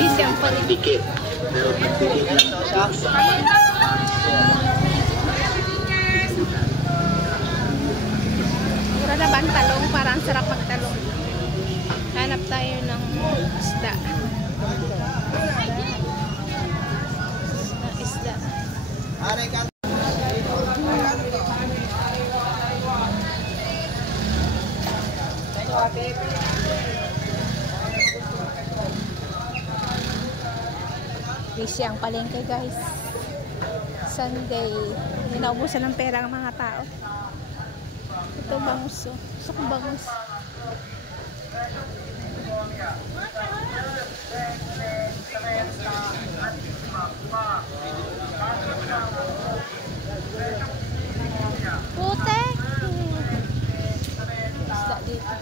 Isang palikit. Mura na ba ang talong? Parang sarap magtalong. Hanap tayo ng isda. Isda. Busy ang palengke guys. Sunday. Hindi naubusan ng pera ang mga tao. Ito bangus. Gusto kong bangus. Putek! Isda dito.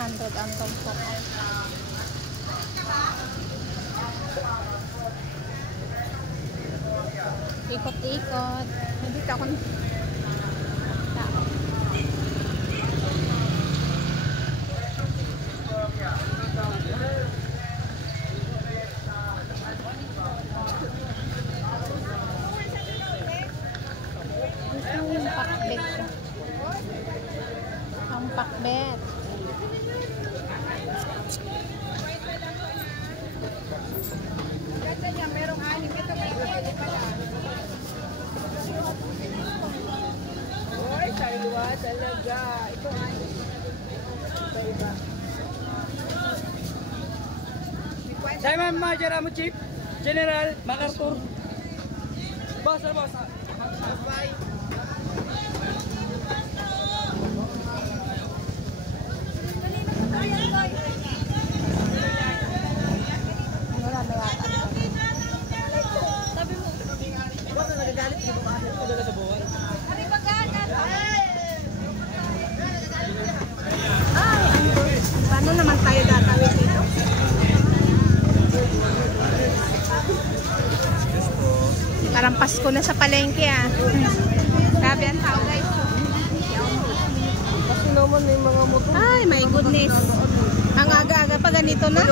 $100 ang tumpok. Ikot-ikot. Nandito ako tao. Ang pakbet. Merong anim ito pala. Oy, salwa talaga. Ito anim. Iba. Simon Major mo Chief General MacArthur. Boss. Bye. Paano naman tayo datawin dito? Parang Pasko na sa palengke ah. Grabe ang tao guys. Kasi naman may mga motor. Ay my goodness. Ang aga-aga pa ganito na.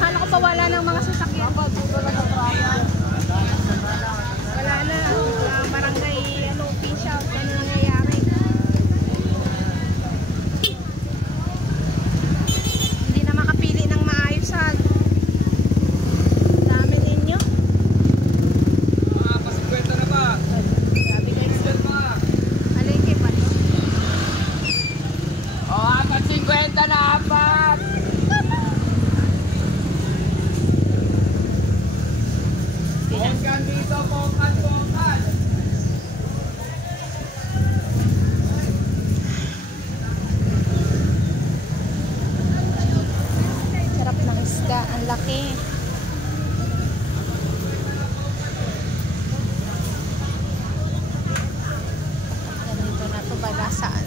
Akala ko pa wala ng mga sasakyan. Wala na. Barangay official. Ano nangyayari? Hindi na makapili ng maayos ha. Dami ninyo. Pasikwenta na ba? Grabe guys. Alingke pa to. Oh, 50 na apat. Pokan dito, pokan. Sarap ng isda. Ang laki. Ganito na to balasaan.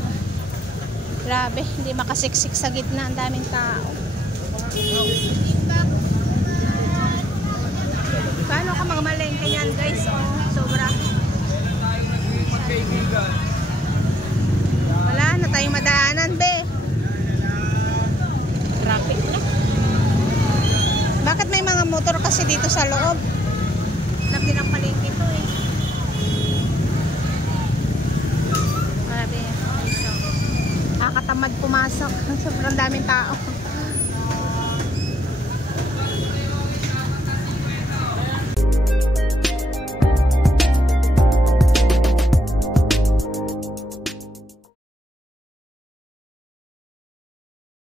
Grabe. Hindi makasiksik sa gitna. Ang daming tao. Paano ka mga malengke yan guys? Oh, sobra. Wala na tayong madaanan be. Traffic na. Bakit may mga motor kasi dito sa loob? Laki ng palengke to eh. Marami. Nakakatamad pumasok. Sobrang daming tao.